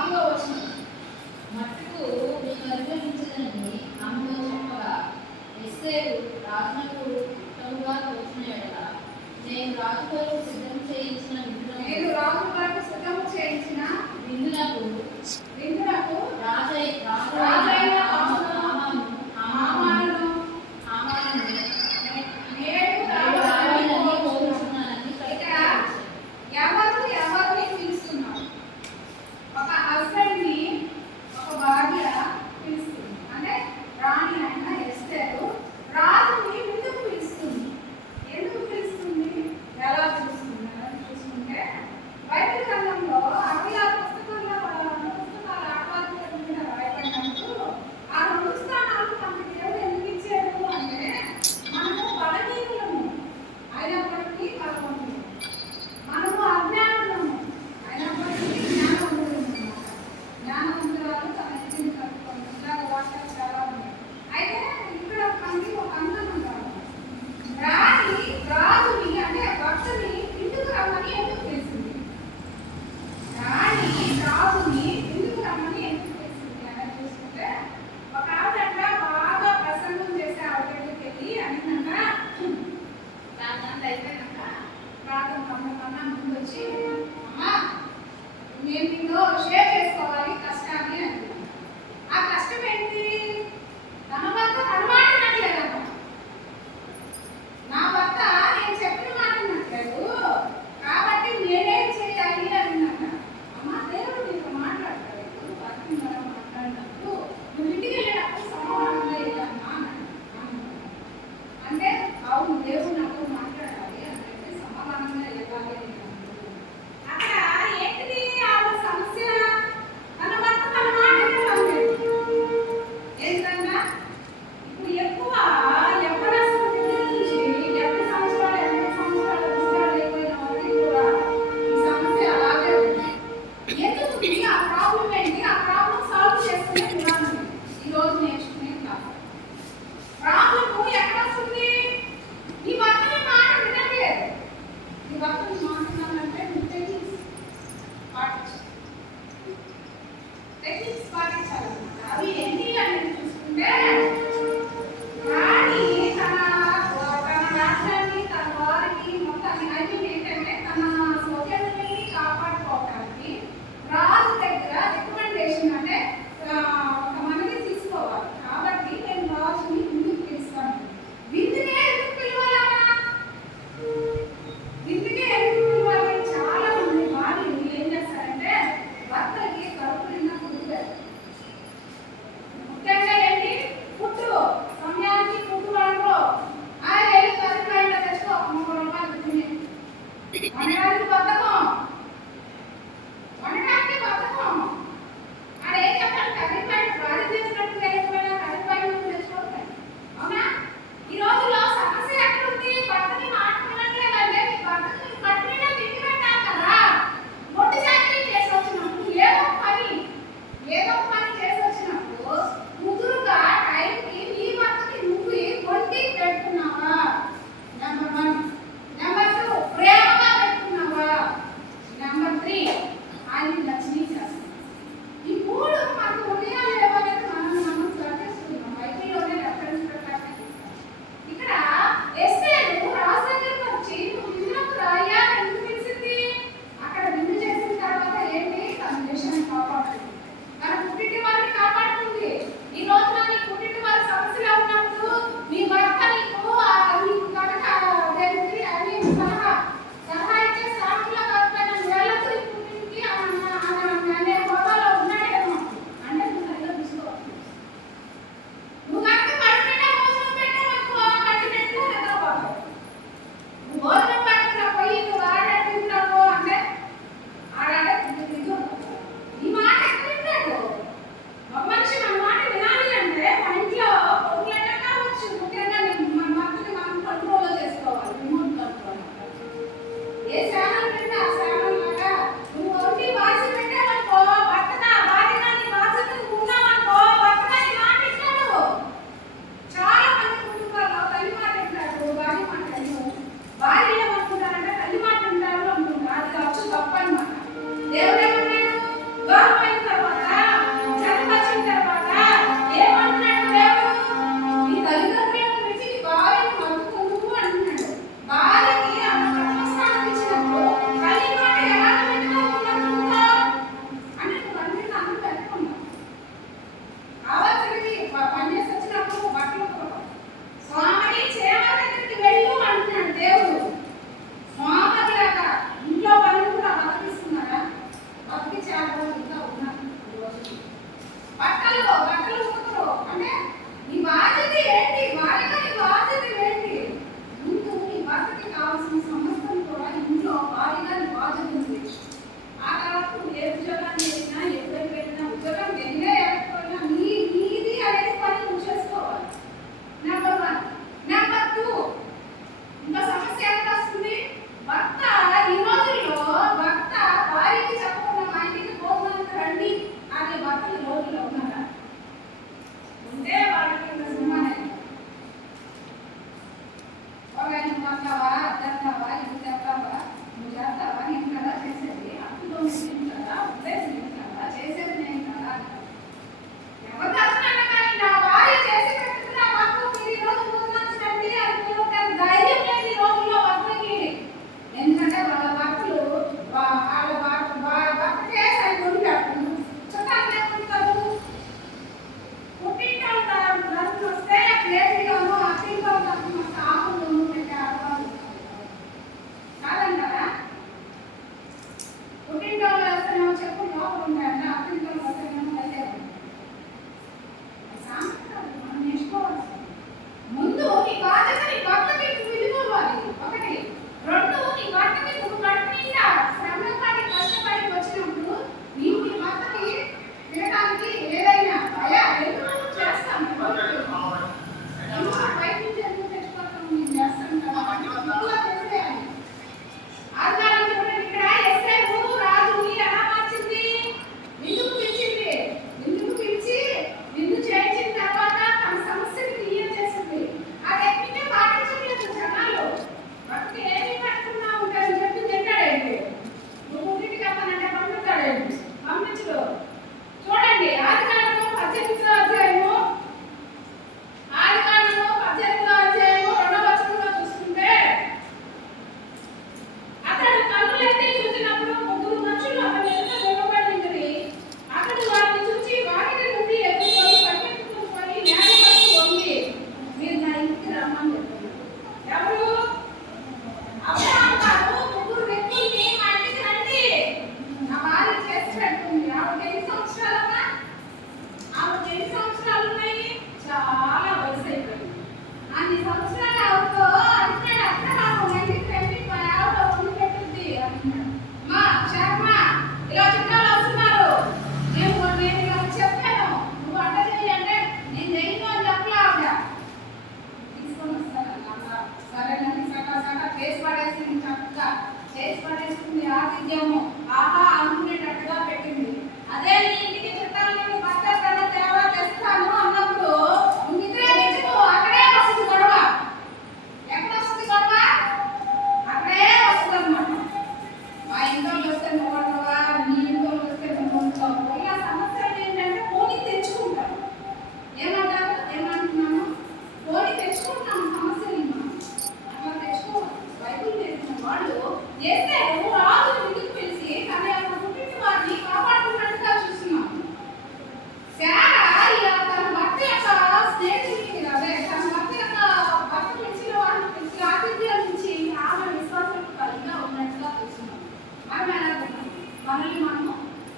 4వ వచనం మట్టుకు నేను అనుగ్రహించదని ఆమెతో చెప్పగా ఎస్తేరు రాజునకు ఉత్తముగా తోచిన ఎడల నేను రాజు కొరకు సిద్ధం చేయించిన విందులకు రాజైన హామానును కోరుచున్నానని ఎవరిని పిలుస్తున్నావు? ఒక హస్బెండ్ ని ఒక భార్య పిలుస్తుంది. అంటే రాణి అయిన ఎస్తేరు రాజుని ఎందుకు పిలుస్తుంది? ఎందుకు పిలుస్తుంది? ఎలా పిలుస్తుంది అని చూసుకుంటే బైబిల్ గ్రంథంలో 66 పుస్తకాల ఆహ్వానించడం మీద రాయబడినప్పుడు ఆ 2 స్థానాలు మనకి దేవుడు ఎందుకు ఇచ్చాడు అంటే మనము బలహీనులము అయినప్పటికీ బలవంతులము, మనము అజ్ఞానులము అయినప్పటికీ జ్ఞానవంతులము. జ్ఞానవంతురాలు తన ఇంటిని కట్టుకొని ఇలాగ వాక్యాలు చాలా ఉన్నాయి. అయితే ఇక్కడ మనకి ఒక అందం ఉంటారు. రాజుని అంటే భక్తుని ఇంటికి రమ్మని ఎందుకు తెలిసింది? రాజుని ఎందుకు రమ్మని ఎందుకు తెలిసింది అని చూసుకుంటే ఒక ఆవిడ బాగా ప్రసంగం చేసే ఆవిడకి వెళ్ళి అనిందంట, దాని అయిపోయినాక ప్రార్థన కన్నా ముందు వచ్చి అమ్మా నేను మీతో షేర్ చేసుకోవాలి కష్టాన్ని అని. ఆ కష్టం ఏంటి? తన భర్త కనబడినట్లేదమ్మా, నా భర్త నేను చెప్పిన మాట వినట్లేదు కాబట్టి నేనేం చేయాలి అన్నమాట. అమ్మ దేవుడు నీతో మాట్లాడతాడు, భర్తని మనం మాట్లాడినప్పుడు నువ్వు ఇంటికి వెళ్ళేటప్పుడు సమాధానంగా వెళ్ళమ్మా అంటే అవును దేవుడు నాతో మాట్లాడాలి అంటే సమాధానంగా వెళ్ళాలి అని అక్కడ ఏంటిది ఆవిడ సమస్య? తన భర్త తన మాట వినలేదు. ఏంటన్నా ఇప్పుడు ఎక్కువ యవ్వనస్తుల నుంచి 70 సంవత్సరాలు 80 సంవత్సరాలు అయిపోయిన వారికి కూడా ఈ సమస్య అలాగే ఉంది. ఎందుకు ఆ ప్రాబ్లం ఏంటి? ఆ ప్రాబ్లం సాల్వ్ చేసుకునే విధానం ఈ రోజు నేర్చుకునే క్లాస్. ప్రాబ్లము ఎక్కడ వస్తుంది? నీ భర్తని మాట వినట్లేదు. నీ భర్తని మాట్లాడాలంటే నువ్వు టెక్నిక్స్ పాటించాలి. అవి ఏంటి అనేది చూసుకుంటే రాణి తన రాజ్యాన్ని తన వారిని మొత్తాన్ని ఏంటంటే తన సౌకర్యాన్ని కాపాడుకోవడానికి రాజు దగ్గర రికమెండేషన్ అంటే ఒక మనకి తీసుకోవాలి. కాబట్టి నేను రాజుని ముందుకు పిలుస్తాను. విందుకే ఎందుకు పిలవాలా? విందుకే ఎందుకు పిలవాలి? చాలా మంది భార్యలు ఏం చేస్తారంటే భర్తకి కడుపు నిండా కుదురు ముఖ్యంగా ఏంటి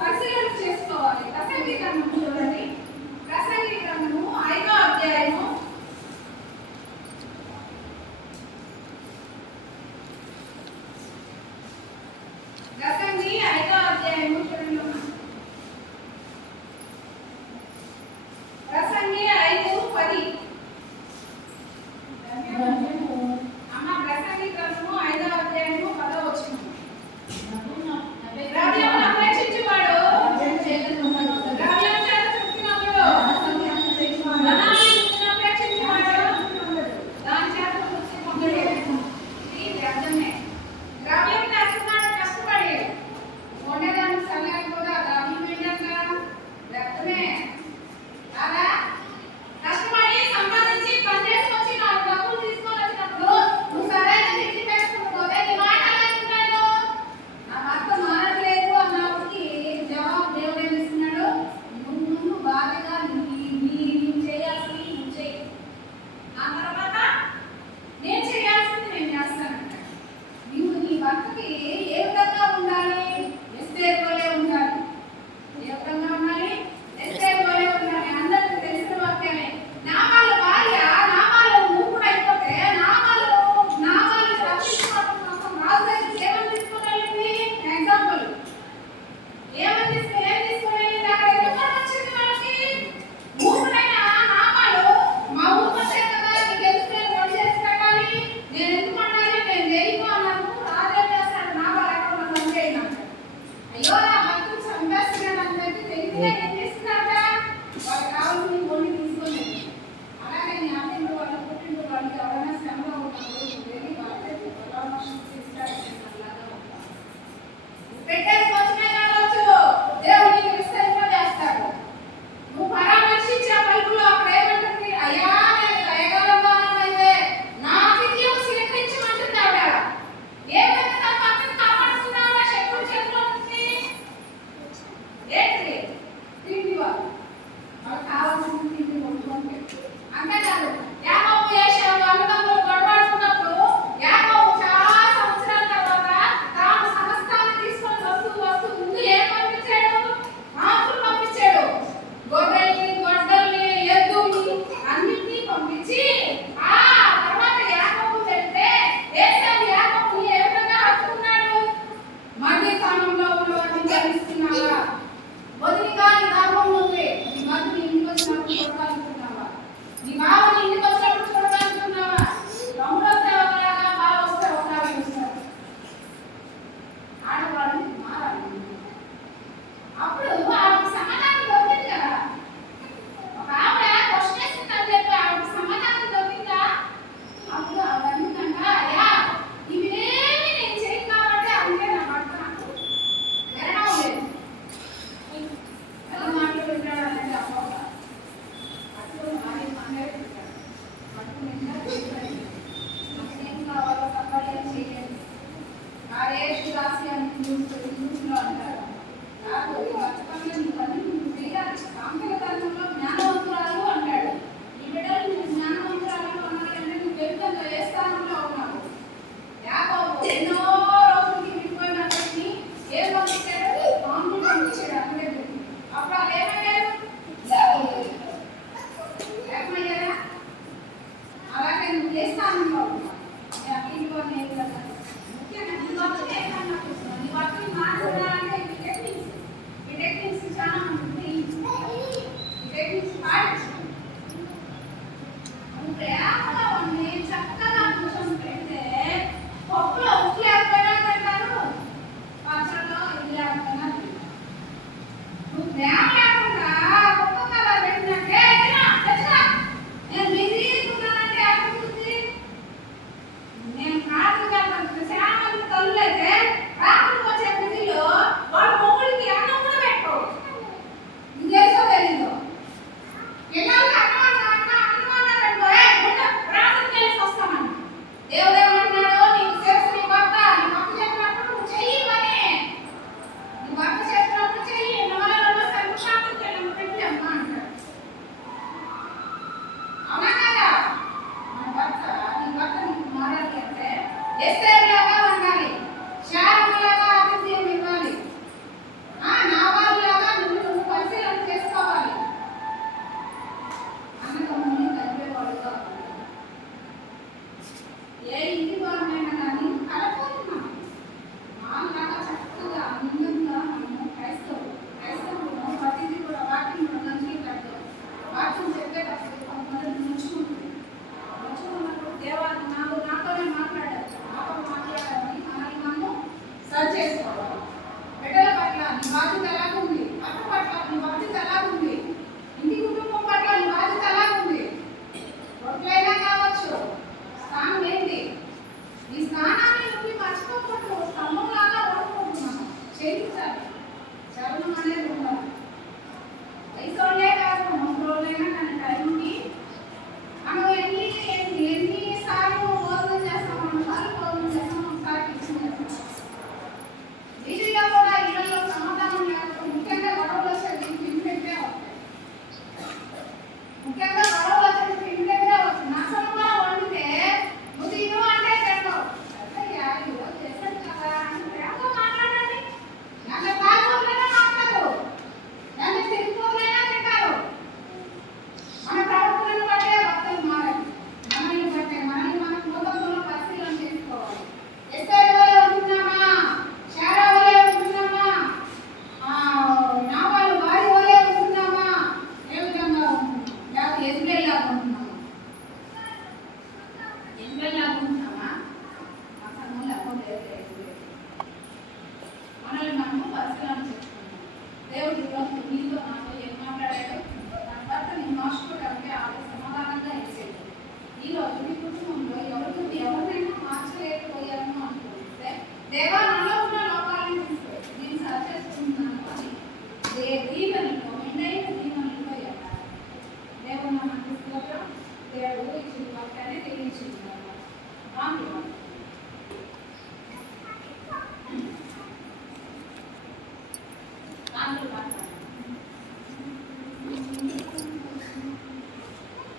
పరిశీలన చేసుకోవాలి. ప్రసంగి గ్రంథము చూడండి. ప్రసంగి గ్రంథము 5వ అధ్యాయము ప్రసంగి 5వ అధ్యాయము చూడండి. ప్రసంగి 5:10. అమ్మ ప్రసంగి గ్రంథము 5వ అధ్యాయము 10వ వచనం. ద్రవ్యమును అపేక్షించువాడు ద్రవ్యం చేత తృప్తినొందుడు. ధనాన్ని అపేక్షించువాడు దాని చేత తృప్తి పొందడు. ఇది వ్యర్థమే. ద్రవ్యం చేస్తున్నాడు కష్టపడి ఉండేదానికి సమయం కూడా ద్రవ్యం ఏంటంటే వ్యర్థమే. అలా కష్టపడి సంపాదించి పని చేసుకొచ్చి నాకు డబ్బులు తీసుకొని వచ్చినప్పుడు నువ్వు సరైన తిరిగి పెట్టుకుంటే నీ మాట ఎలా ఉంటాడు? నా భర్త మారట్లేదు అన్నప్పటికీ జవాబు దేవుడు ఏమి ఇస్తున్నాడు? ముందు బాగా నీవు చేయాల్సింది నువ్వు చేయి, ఆ తర్వాత నేను చేయాల్సింది నేను చేస్తానంట. నువ్వు నీ భర్తకి ఏ విధంగా ఉండాలి? ఎస్తేరు వలె ఉండాలి. ఏ విధంగా ఉండాలి? ఎస్తేరు వలె ఉండాలి. అందరికీ తెలిసిన వాక్యమే. నామాల భార్య నామాలు మూకుడు అయిపోతే నామాలు రక్షించుకోవడం కోసం రాజు దగ్గరికి ఏమని తీసుకుని వెళ్ళింది? ఎగ్జాంపుల్ ఏం తీసుకుని వెళ్ళింది? అక్కడ ఎవరు వచ్చింది వాళ్ళకి? మూకుడైన నామాలు మా ఊరికి వచ్చే కదా నీకు తెలిస్తే పొడి చేసి పెట్టాలి, నేను ఎందుకు ఉండాలి, నేను చేయను అన్నాను. రాజు ఏం చేస్తాడు? నామాలు ఎక్కడ మనం చేయను. అయ్యో నా భర్తను చంపేస్తున్నాడు అని చెప్పి తెలివిగా ఏం చేస్తున్నారట? వాళ్ళకి కావాల్సిన కొన్ని తీసుకొని అలాగే నీ అమ్మిండు వాళ్ళు పుట్టిండు వాళ్ళు ఎవరైనా శ్రమలో ఉన్నప్పుడు వెళ్ళి వాళ్ళకి పరామర్శం తీసుకురాలాగా ఉంటారు. పెట్టేసి వచ్చినా కావచ్చు దేవుడు నీకు విస్తరింపజేస్తాడు. నువ్వు పరామర్శించే పలుకులో అక్కడ ఏమంటుంది? అయ్యా నేను దయగలవాడనైతే నా విద్యను స్వీకరించమంటుంది ఆవిడ. ఏ విధంగా తన భర్తను కాపాడుతున్నావు? శత్రువు చేతిలో ఉంది. ఏంటి? తిండి వాళ్ళు కావాల్సిన తిండి కొట్టుకొని పెట్టు. అంతేకాదు యాకోబు ఏశావు అన్నదమ్ములు గొడవాడుకున్నప్పుడు యాకోబు చాలా సంవత్సరాల తర్వాత తాను సమస్తాన్ని తీసుకొని వస్తూ ముందు ఏం పంపించాడు? ఆకులు పంపించాడు. గొర్రెల్ని గొడ్డల్ని ఎద్దుల్ని అన్నిటినీ పంపించి ఆ తర్వాత యాకోబు వెళ్తే ఏశావు యాకోబుని ఏ విధంగా హత్తుకున్నాడు? మళ్ళీ స్థానంలో ఉన్నవాడిని జయిస్తున్నావా? మనల్ని మనము పరిశీలన చేసుకుంటాం. దేవుడు ఈరోజు మీతో